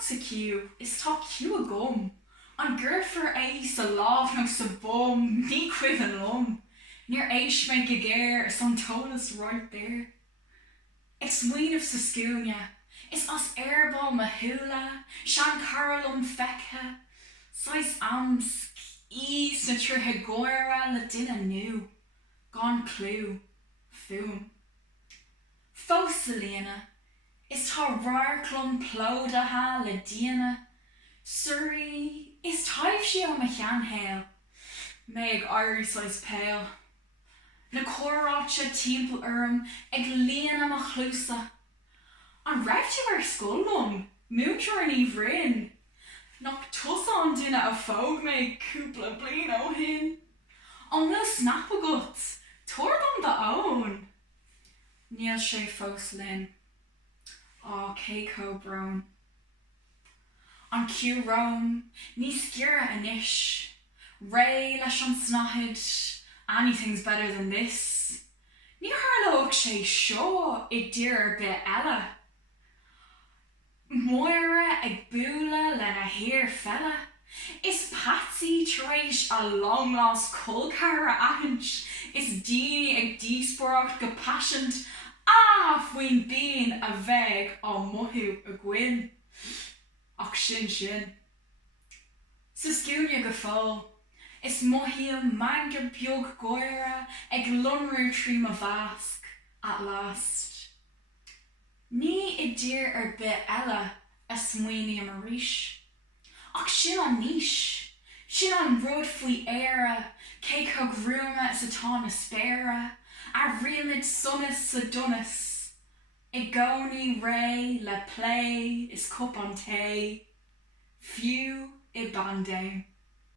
sa ciú is tá ciú a gom. An ggurfar sa lábh nó sa bum, ní cuimh an lom. Níor éis me go géir is an tolas right there. Ag Smaoineamh sa Scuaine, is as airball ma hula, sean carolum feice, sais ams, is na truthe goire le duine nu, gán clú, fum. Fós sa lena, is tá rarclum plódatha le diana, Surrey, is taibh si ó ma cheanhail, me ag airí sais pale. Na córáte timpeall ag lena ma chlúsa. An raibhte ar scoilm, mútear an bhrin. Nach tusa an duine a fóg me cúpla blian ó hin. An bhfuil snap agat, tuair an da ón. Níl sé fós linn. Céco brown. An ciú róm, níos gira anish. Ray leis an snahid, anything's better than this. Ní harlóg sé seo I dtír bit eile. Moira ag búla lena hir fella. Is Patsy tréis a long lost colcara ahint. Is Deanie ag díspóracht go passioned. Fuoin bín a bheith á mothú a gwyn. Ach sin. Sa Scuaine go fáil. Is mohiam manga beag goire ag lunrú trí ma bhasc at last. Ní I dtír ar bit eile a Smaoineamh a ríis. Ach sin an níis. Sin an rud faoi éire, cé cog rúma sa tá na spéire, a riamid sunnas sa dunnas. I gcónaí ré le play is cup an té, fiú I bandaim.